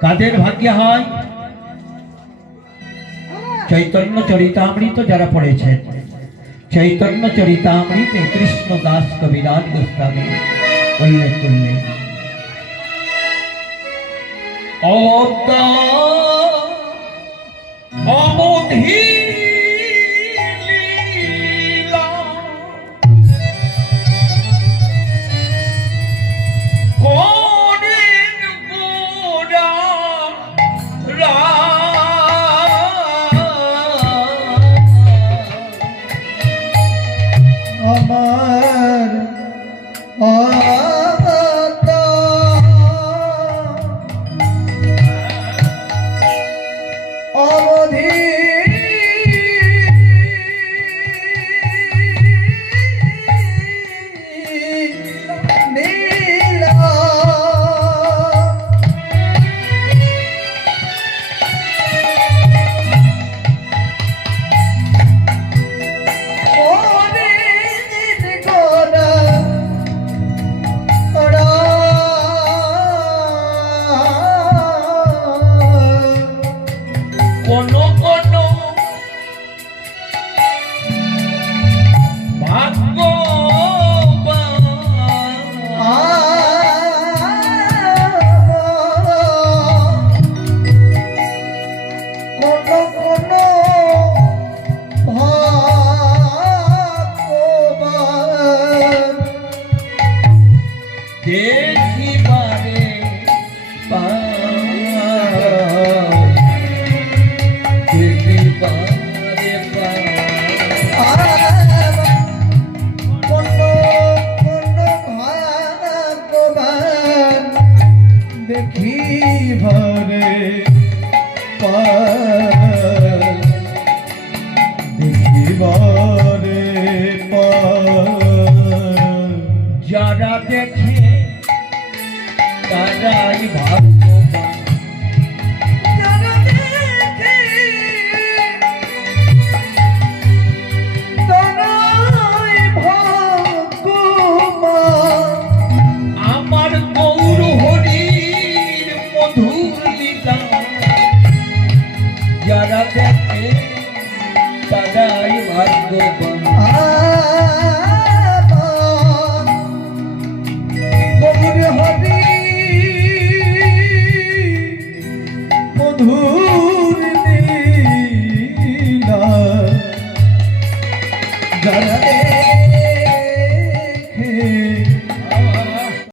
কাদের ভাগ্যে হয়? চৈতন্য চরিতামৃত যারা পড়েছেন, চৈতন্য চরিতামৃতে কৃষ্ণ দাস কবিরাজ গোস্বামী উল্লেখ করলেন। অবদা আমার Porque পার যারা দেখে তারাই ভাগ্য মধুর নীলা।